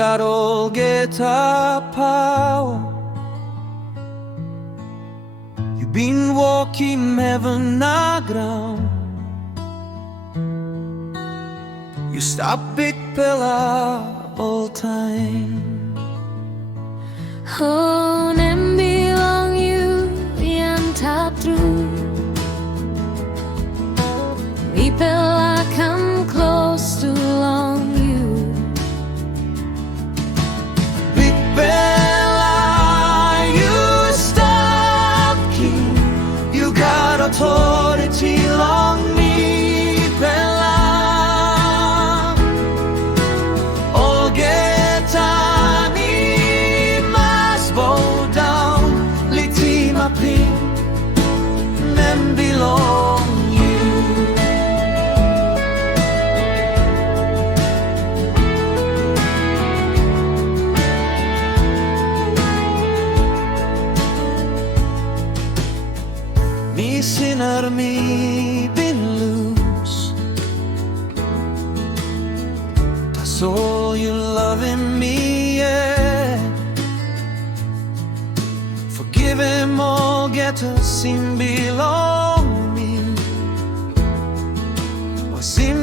got all guitar power. You've been walking heaven na ground. You stop Bikpela all time. Oh, nem belong you yang tak true. Bikpela come close to long you. Bikpela, you stop king. You got authority long me, Bikpela. All get Tanim must bow down. Litimapim, nem belong you. Me sinner, me been loose. That's all you loving me, yeah. Forgive him all, get a sin belong me. Or sin